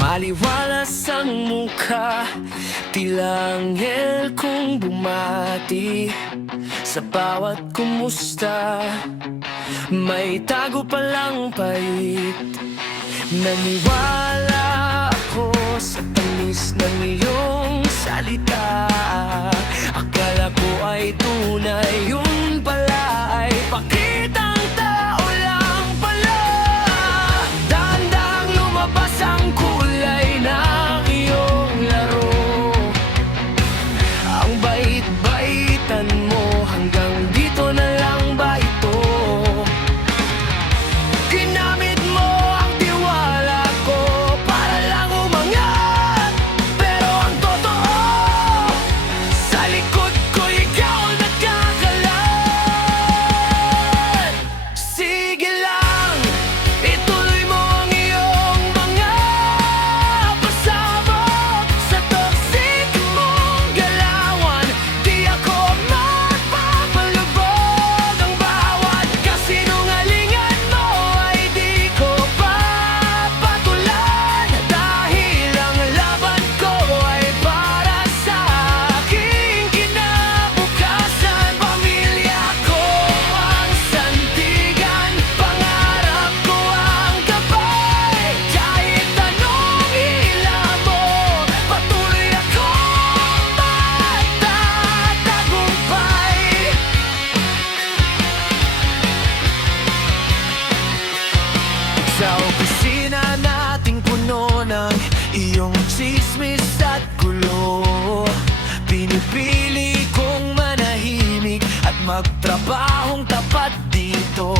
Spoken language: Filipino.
Maliwalas ang mukha, tila anghel kong bumati. Sa bawat kumusta, may tago palang pait. Naniwala ako sa tamis ng iyong salita. Akala ko ay tunay, yun pala ay pakitang tao lang pala. Dahan-dahang lumabas ang kulay ng iyong laro. Ang bait-baitan mo, hanggang dito na lang ba ito? Ginamit mo ang tiwala ko para lang umangat. Pero ang totoo, sa likod ko ikaw nagkakalat. Sige lang, ituloy mo ang iyong mga pasabog sa toxic mong galawan. Di ako magpapalubog, ang bawat kasinungalingan mo ay di ko papatulan. Dahil ang laban ko ay para sa aking kinabukasan. Pamilya ko ang sandigan, pangarap ko ang gabay. Kahit anong hila mo, patuloy akong magtatagumpay. Sa opisina nating puno ng iyong tsismis at gulo, pinipili kong manahimik at magtrabahong tapat dito.